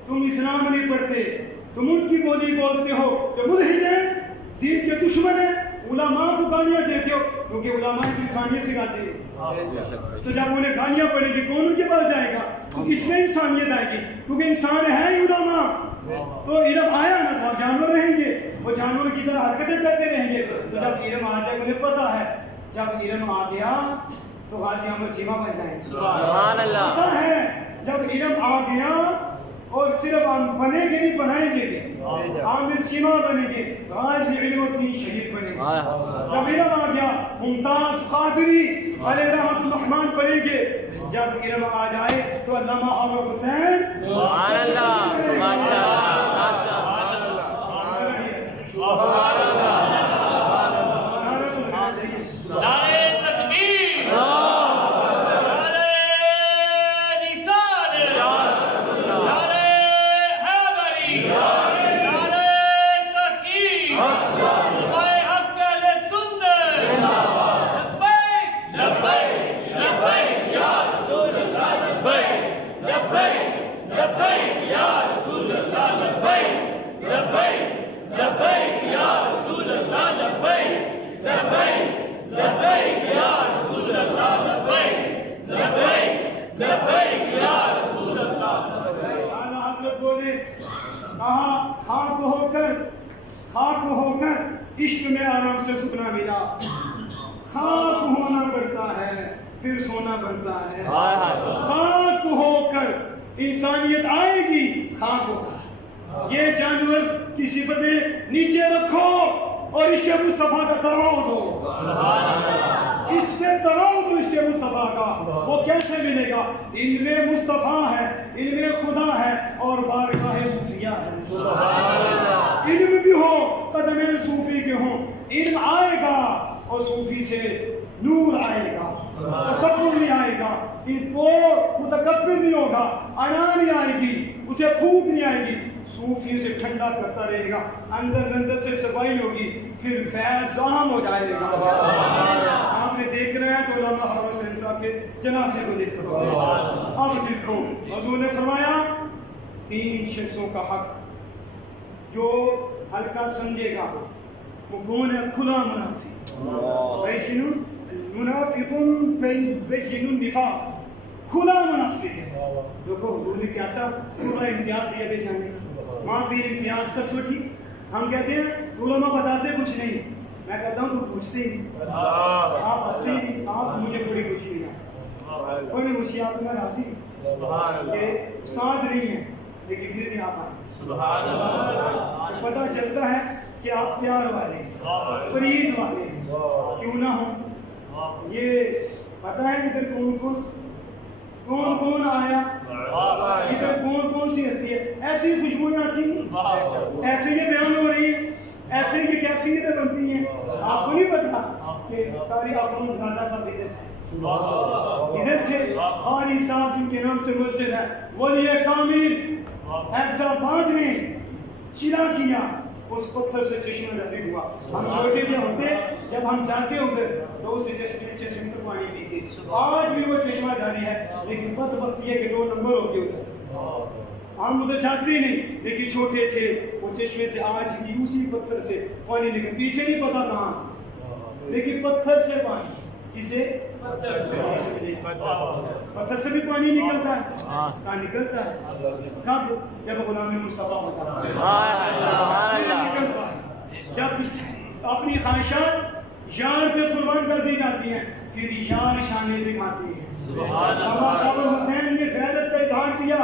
تم اسلام نہیں پڑھتے, تم ان کی بولی بولتے ہو جو ملحد ہیں, دین کے دشمن ہیں, علماء کو گالیاں دیتے ہو کیونکہ علماء کی انسانیت سکھاتے ہیں. تو جب انہیں گالیاں پڑے گی کون ان کے پاس جائے گا؟ تو اس میں انسانیت آئے گی کیونکہ انسان ہے ہی علماء. تو علم آیا نا تو آپ جانور رہیں گے, وہ جانور کی طرح حرکتیں کرتے رہیں گے. تو جب علم آ جائے انہیں پتا ہے, جب علم آ گیا تو غازی احمد چیمہ بن جائیں گے. سبحان اللہ. پتا ہے جب علم آ گیا اور صرف ہم بنیں گے نہیں بنائیں گے بھی, عامر چیمہ بنیں گے, غازی علم الدین شہید بنیں گے. جب علم آ گیا ممتاز قادری علیہ رحمت الرحمن بنیں گے. جب علم آ جائے تو علامہ حافظ حسین سبحان اللہ ماشاء اللہ ماشاء اللہ سبحان اللہ. نعرہ تکبیر نعرہ نثار نعرہ حیدری نعرہ تحقیق نعرہ حق اہل سنت لبیک لبیک لبیک یا رسول اللہ لبیک لبیک لبیک یا رسول اللہ لبیک لبیک لبیک یا رسول اللہ لبیک لبیک لبیک یا رسول اللہ لبیک لبیک لبیک یا رسول اللہ. اعلیٰ حضرت بولے کہا خاک ہو کر عشق میں آرام سے سکنا ملا. خاک ہونا پڑتا ہے پھر سونا بنتا ہے. خاک ہو کر انسانیت آئے گی, خاک ہو کر یہ جانور کی صفتیں نیچے رکھو اور عشق مصطفیٰ کا تراؤ دو. اس کے تراؤ دو عشق مصطفیٰ کا. وہ کیسے ملے گا؟ علم مصطفیٰ ہے, علم خدا ہے اور بارگاہ صوفیہ ہے. علم بھی ہو قدم صوفی کے ہوں, علم آئے گا اور صوفی سے نور آئے گا, تکبر نہیں آئے گا, وہ متکبر نہیں ہوگا, انا نہیں آئے گی, اسے بھوک نہیں آئے گی, صوفی اسے ٹھنڈا کرتا رہے گا, اندر سے صفائی ہوگی, پھر فیض عام ہو جائے گا. آپ نے دیکھ رہے ہیں تو علامہ حافظ حسین صاحب کے جنازے کو دیکھو. اب دیکھو حضور نے فرمایا 3 شخصوں کا حق جو ہلکا سمجھے گا وہ کون ہے؟ کھلا منافق. منافق بیجن النفاق, کھلا منافق ہے. دیکھو حضور نے کیسا پورا امتیاز دیا بے جانے. وہاں بھی امتیاز کسوٹی. ہم کہتے ہیں علماء بتاتے کچھ نہیں, میں کہتا ہوں تو پوچھتے ہی آپ آتے ہیں, آپ مجھے بڑی خوشی ہے, بڑی خوشی آپ میں راضی کہ ساتھ نہیں ہے لیکن پھر بھی آپ آئے. پتہ چلتا ہے کہ آپ پیار والے ہیں, فرید والے ہیں, کیوں نہ ہوں. یہ پتہ ہے ادھر کون آیا, ادھر کون سی ہستی ہے. ایسی خوشبوئیں آتی ہیں, ایسے یہ بیان ہو رہی ہے, ایسے یہ کیفیتیں بنتی ہیں. آپ کو نہیں پتا کہ قاری اخوان زادہ صاحب ادھر سے قاری صاحب جن کے نام سے مسجد ہے, ولی کامل حیدرآباد میں چلا کیا, اس پتھر سے چشمہ جاری ہوا. ہم چھوٹے جو ہوتے جب ہم جاتے ہوتے تو اس چشمے سے پانی پیتے. آج بھی وہ چشمہ جاری ہے لیکن بدبختی ہے کہ 2 نمبر ہو گئے ادھر. ہم ادھر جاتے نہیں لیکن چھوٹے تھے, وہ چشمے سے آج بھی اسی پتھر سے پانی نکل, پیچھے نہیں پتا کہاں لیکن پتھر سے پانی. کسے؟ پتھر سے بھی پانی نکلتا ہے. کہاں نکلتا ہے؟ کب؟ جب غلام مصطفیٰ ہوتا ہے. جب اپنی خواہشات یار پہ قربان کر دی جاتی ہیں پھر یار شانے دکھاتی ہیں. حسین نے غیرت کا اظہار کیا,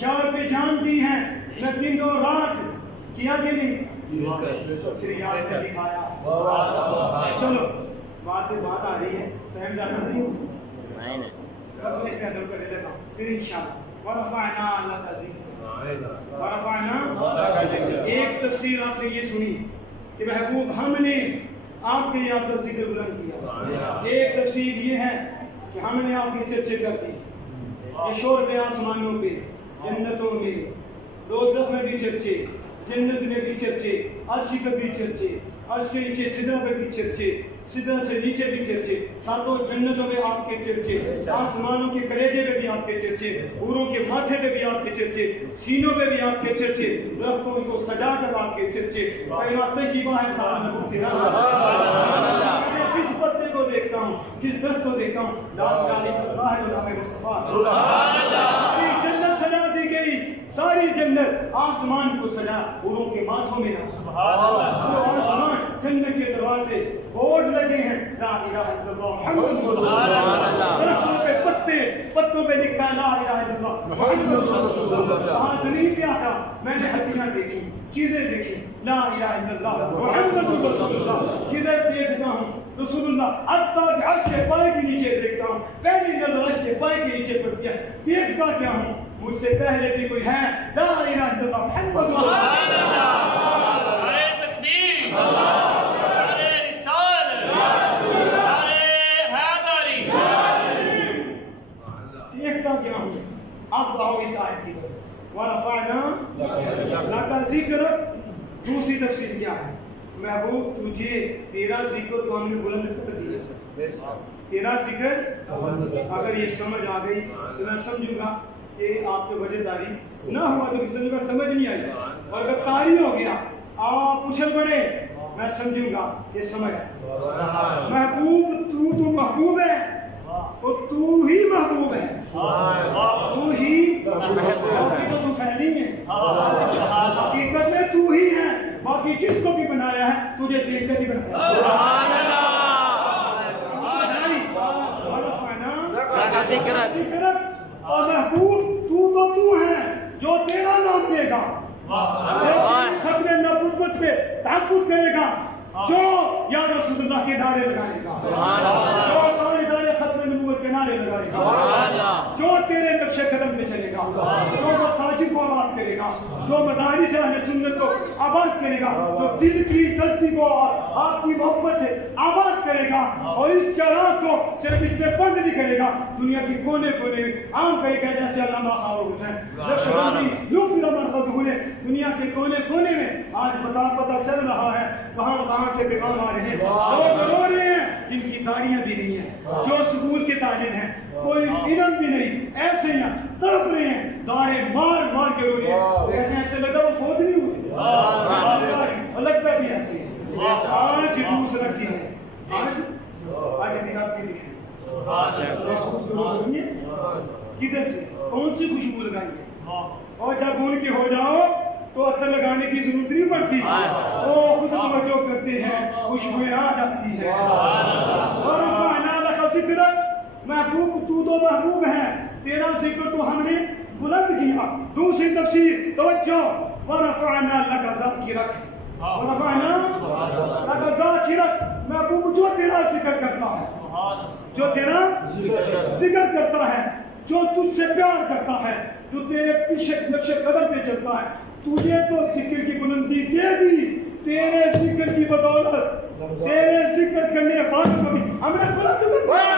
یار پہ جان دی ہیں, نہ دن اور رات کیا کہ نہیں, پھر یار پہ دکھایا. چلو بات آ رہی ہے, ٹائم زیادہ نہیں بس میں اس کا ادب کر دیتا ہوں پھر انشاءاللہ. ورفعنا لک ذکرک, ورفعنا. ایک تفسیر آپ نے یہ سنی کہ محبوب ہم نے آپ کے لیے آپ کا ذکر بلند کیا. ایک تفسیر یہ ہے کہ ہم نے آپ کے چرچے کر دی. یہ شور پہ آسمانوں پہ، جنتوں میں، دوزخ میں بھی چرچے، جنت میں بھی چرچے، عرش پہ بھی چرچے، عرش کے نیچے سدرہ پہ بھی چرچے، سدرہ سے نیچے بھی چرچے، ساتوں جنتوں میں آپ کے چرچے، آسمانوں کے کلیجے پہ بھی آپ کے چرچے، حوروں کے ماتھے پہ بھی آپ کے چرچے، سینوں پہ بھی آپ کے چرچے، درختوں کو سجا کر آپ کے چرچے. کائنات تجیبہ ہے سارا نبوت تیرا. جس پتے کو دیکھتا ہوں، جس درخت کو دیکھتا ہوں، لا الہ الا اللہ ہے غلام مصطفیٰ. ساری جنت سجا دی گئی، ساری جنت آسمان کو سجا، حوروں کے ماتھوں میں وہ آسمان جنت کے دروازے بورڈ لگے ہیں، لا الہ الا اللہ محمد رسول اللہ. درختوں پہ پتے، پتوں پہ لکھا ہے لا الہ الا اللہ محمد رسول اللہ. وہاں زمین پہ آتا میں نے ہڈیاں دیکھی، چیزیں دیکھی، لا الہ الا اللہ محمد رسول اللہ. چیزیں دیکھتا ہوں رسول اللہ، حتیٰ کہ عرش کے پائے کے نیچے دیکھتا ہوں. پہلی نظر عرش کے پائے کے نیچے پڑتی ہے، دیکھتا کیا ہوں؟ مجھ سے پہلے بھی کوئی ہے، لا الہ الا اللہ محمد رسول اللہ. نعرہ تکبیر، نعرہ رسالت، نعرہ حیدری. دیکھتا کیا ہوں؟ اب آؤ اس آیت کی طرف. وَرَفَعْنَا لَكَ ذِكْرَكَ. دوسری تفسیر کیا ہے؟ محبوب تجھے تیرا ذکر تو ہم نے بلند کر دیا. تیرا ذکر اگر یہ سمجھ آ گئی تو میں سمجھوں گا کہ آپ کے وجہ داری نہ ہوا تو کسی کو سمجھ نہیں آئی. اور اگر طاری ہو گیا آپ اچھل پڑے میں سمجھوں گا یہ سمجھ. محبوب تو محبوب ہے تو تو ہی محبوب ہے، تو ہی تو پھیلی ہے. حقیقت میں تو ہی ہے، باقی جس کو بھی بنایا ہے تجھے دیکھ کر ہی بنایا. اور محبوب تو ہے جو تیرا نام دے گا، ختم نبوت پہ تحفظ کرے گا، جو یا رسول اللہ کے نعرے لگائے گا، جو تاریخ ختم نبوت کے نعرے لگائے گا، جو تیرے نقش قدم پہ چلے گا، جو مساجد کو آباد کرے گا، جو مدارس اہل سنت کو آباد کرے گا، جو دل کی دھرتی کو اور آپ کی محبت سے آباد کرے گا، اور اس چراغ کو صرف اس میں بند نہیں کرے گا، دنیا کی کونے کونے میں عام کرے گا. جیسے علامہ خاور حسین دنیا کے کونے کونے میں آج پتہ چل رہا ہے کہاں سے پیغام آ رہے ہیں. لوگ رو رہے ہیں جن کی داڑیاں بھی نہیں ہیں، جو سکول کے تاجر ہیں، کوئی علم بھی نہیں، ایسے ہی تڑپ رہے ہیں، داڑے مار مار کے رو رہے ہیں. ایسے لگا وہ فوت نہیں ہوئے، لگتا بھی ایسے ہے. آج دوسرا دن ہے، آج نکاح کی کدھر سے کون سی خوشبو لگائیں گے؟ اور جب ان کے ہو جاؤ تو عطر لگانے کی ضرورت نہیں پڑتی، وہ خود توجہ کرتے ہیں، خوشبوئیں آ جاتی ہے. اور رفعنا لک ذکرک. محبوب تو محبوب ہے، تیرا ذکر تو ہم نے بلند کیا. دوسری تفسیر توجہ، ورفعنا لک ذکرک. ورفعنا لک ذکرک. محبوب جو تیرا ذکر کرتا ہے، جو تیرا ذکر کرتا ہے، جو تجھ سے پیار کرتا ہے، جو تیرے پیچھے نقش قدم پہ چلتا ہے، تجھے تو ذکر کی بلندی دے دی. تیرے ذکر کی بدولت، تیرے ذکر کرنے والوں کو بھی ہم نے بلند کر دیا.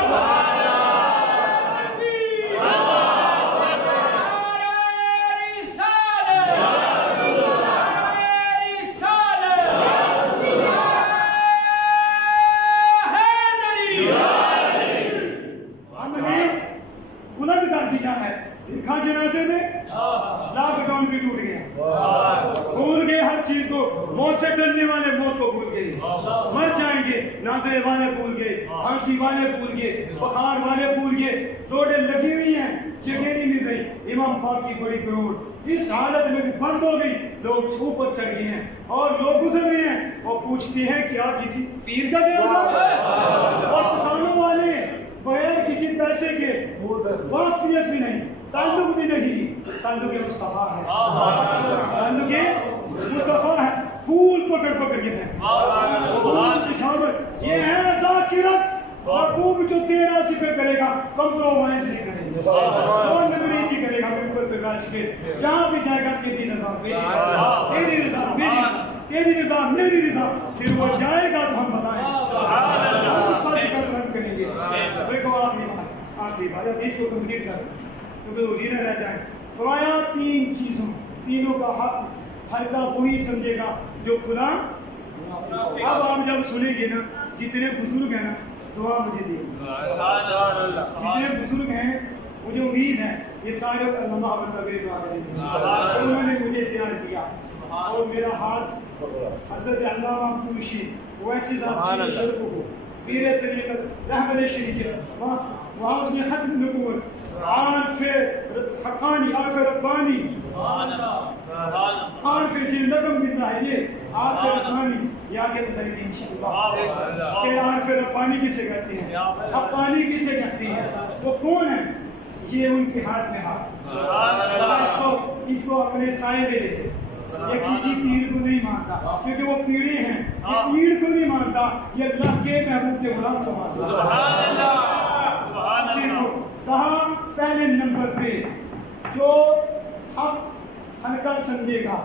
جنازے میں لاک ڈاؤن بھی ٹوٹ گیا، بھول گئے ہر چیز کو. موت سے ڈرنے والے موت کو بھول گئے، مر جائیں گے. نازلے والے بھول گئے، کھانسی والے بھول گئے، بخار والے بھول گئے. دوڑیں لگی ہوئی ہیں، جگہ نہیں مل رہی. امام پاک کی بڑی کروڑ اس حالت میں بھی بند ہو گئی. لوگ اوپر چڑھ گئے ہیں اور لوگ گزر رہے ہیں اور پوچھتے ہیں کیا کسی پیر کا جنازہ؟ اور دکانوں والے بغیر کسی پیسے کے وافیت بھی نہیں، تعلق بھی نہیں. تعلق مصطفیٰ ہے، تعلق مصطفیٰ ہے. پھول پکڑ پکڑ کے ہیں، یہ ہے ذاکرت. محبوب جو تیرا ذکر کرے گا کمپرومائز نہیں کرے گا، اور نبی نہیں کرے گا. بالکل پرکاش کے جہاں بھی جائے گا تیری رضا تیری رضا تیری رضا میری رضا. پھر وہ جائے گا تو ہم بتائیں کریں گے. دیکھو آپ پاس تھی بھائی حدیث کو کمپلیٹ کر کیونکہ وہ نہ رہ جائے. فرمایا تین چیزوں تینوں کا حق ہلکا وہی سمجھے گا جو کھلا. اب آپ جب سنیں گے نا جتنے بزرگ ہیں نا دعا مجھے دیے جتنے بزرگ ہیں مجھے امید ہے یہ سارے علامہ دعا کریں گے. انہوں نے مجھے تیار کیا اور میرا ہاتھ حضرت علامہ پورشی ویسی ذات شرف کو پیر طریقت رہبر شریعت وہاں اس نے ختم نبوت عارف حقانی عارف ربانی عارف جن لگم باللہ یہ عارف ربانی یا کے بتائیں گے انشاءاللہ کہ عارف ربانی کسے کہتے ہیں حقانی کسے کہتے ہیں وہ کون ہے. یہ ان کے ہاتھ میں ہاتھ اس کو اپنے سائے دے دیتے. یہ کسی پیر کو نہیں مانتا کیونکہ وہ پیڑے ہیں. یہ پیر کو نہیں مانتا یہ اللہ کے محبوب کے غلام کو مانتا. سبحان اللہ سبحان اللہ. کہاں پہلے نمبر پہ جو حق ہلکا سمجھے گا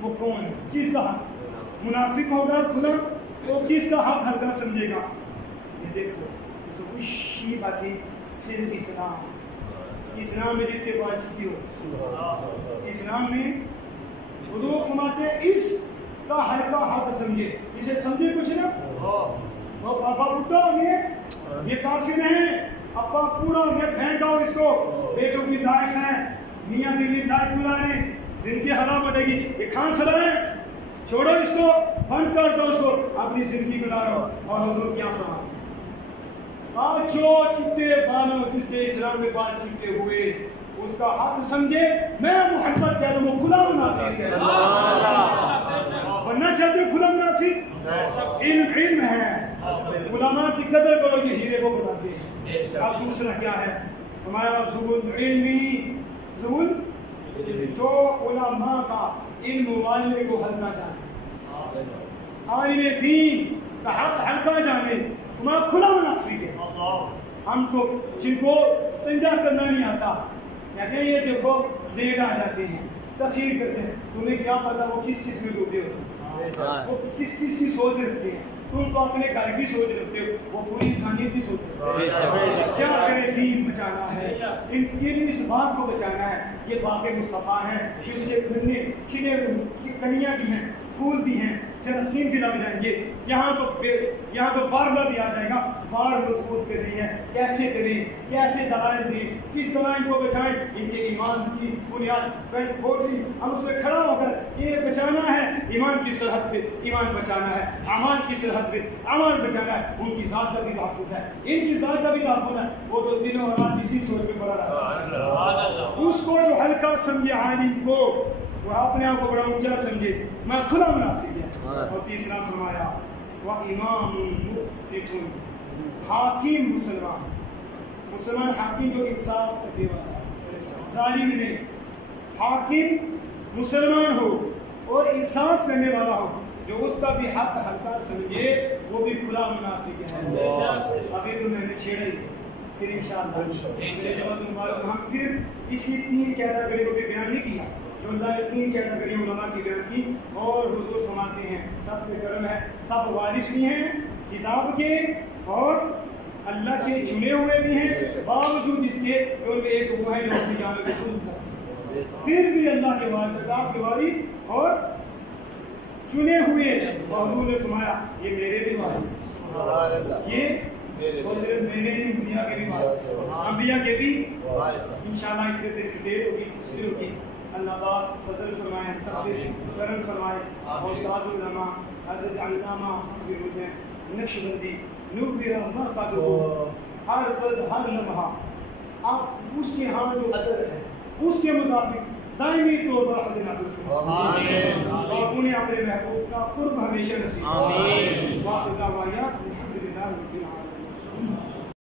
وہ کون ہے. کس کا حق منافق ہوگا کھلا وہ کس کا حق ہلکا سمجھے گا. یہ دیکھو خوشی باتیں پھر اسلام میں جس سے بات چیتی ہو اسلام میں حضور فرماتے ہیں اس کا ہلکا حق سمجھے. اسے سمجھے کچھ نا وہ پاپا بڈھا ہو گئے یہ کافر ہیں ابا پورا ہو گیا پھینکا اس کو بیٹوں کی دائف ہے میاں بیوی دائف بلا رہے زندگی خراب ہو جائے گی یہ کھان سلا ہے چھوڑو اس کو بند کر دو اس کو اپنی زندگی گزارو. اور حضور کیا فرماتے جو چٹے بالوں جس نے اسلام میں بات چٹے ہوئے اس کا حق سمجھے. میں محمد کہہ رہا ہوں کھلا منافق ہے. بننا چاہتے کھلا منافق علم ہے. علماء کی قدر کرو یہ ہیرے کو بتاتے ہیں. اب دوسرا کیا ہے ہمارا ظہور علمی ظہور جو علماء کا علم والے کو ہلکا جانے عالم دین کا حق ہلکا جانے ہمارا کھلا منافق ہے. ہم کو جن کو استنجا کرنا نہیں آتا کہتے ہیں یہ دیکھو لیٹ آ جاتے ہیں تخیر کرتے ہیں. تمہیں کیا پتا وہ کس کس میں ڈوبے ہوتے ہیں وہ کس کس کی سوچ رکھتے ہیں. تم تو اپنے گھر کی سوچ رکھتے ہو وہ پوری انسانیت کی سوچ رکھتے ہیں. کیا کرے دین بچانا ہے ان اس بات کو بچانا ہے. یہ باغ مصطفیٰ ہے اس کے کھلے کلیاں بھی ہیں پھول بھی ہیں جراثیم بھی لگ جائیں گے. یہاں تو بارلا بھی آ جائے گا. بار مضبوط کر رہی ہے کیسے کریں کیسے دلائل دیں کس دلائل کو بچائیں. ان کے ایمان کی بنیاد کھوٹی ہم اس میں کھڑا ہو کر یہ بچانا ہے ایمان کی سرحد پہ ایمان بچانا ہے اعمال کی سرحد پہ اعمال بچانا ہے. ان کی ذات کا بھی تحفظ ہے ان کی ذات کا بھی تحفظ ہے. وہ تو دنوں اور رات اسی سوچ میں پڑا رہا. اس کو جو ہلکا سمجھے عالم کو وہ اپنے آپ کو بڑا اونچا سمجھے میں کھلا منافق ہے. اور تیسرا فرمایا وَإِمَامٌ مُقْسِطٌ حاکم مسلمان حاکم جو انصاف کرنے والا ظالم نہیں. حاکم مسلمان ہو اور انصاف کرنے والا ہو جو اس کا بھی حق ہلکا سمجھے وہ بھی کھلا منافق ہے. ابھی تو میں نے چھیڑا ہی پھر انشاءاللہ ہم پھر اسی تین کیٹیگری کو بھی بیان نہیں کیا جو اللہ نے تین کیٹیگری علماء کی بیان کی. اور حضور فرماتے ہیں سب کے کرم ہے سب وارث بھی ہیں کتاب کے اور اللہ کے چنے ہوئے بھی ہیں باوجود اس کے ان میں ایک وہ ہے جو اپنی جانوں کو خود کرتے پھر بھی اللہ کے کتاب کے وارث اور چنے ہوئے. اور حضور نے فرمایا یہ میرے بھی وارث یہ اور صرف میرے نہیں دنیا کے بھی وارث انبیاء کے بھی انشاءاللہ. اس کے ڈیٹ ہوگی تفصیل ہوگی. اللہ پاک فضل فرمائے سب پہ کرم فرمائے. اور استاد العلماء حضرت علامہ حبیب حسین نقشبندی نور مرقدہ ہر فرد ہر لمحہ آپ اس کے ہاں جو قدر ہے اس کے مطابق دائمی طور پر حضرت نازل فرمائے. اور انہیں اپنے محبوب کا قرب ہمیشہ نصیب. آمین. واخر دعوانا الحمدللہ رب العالمین.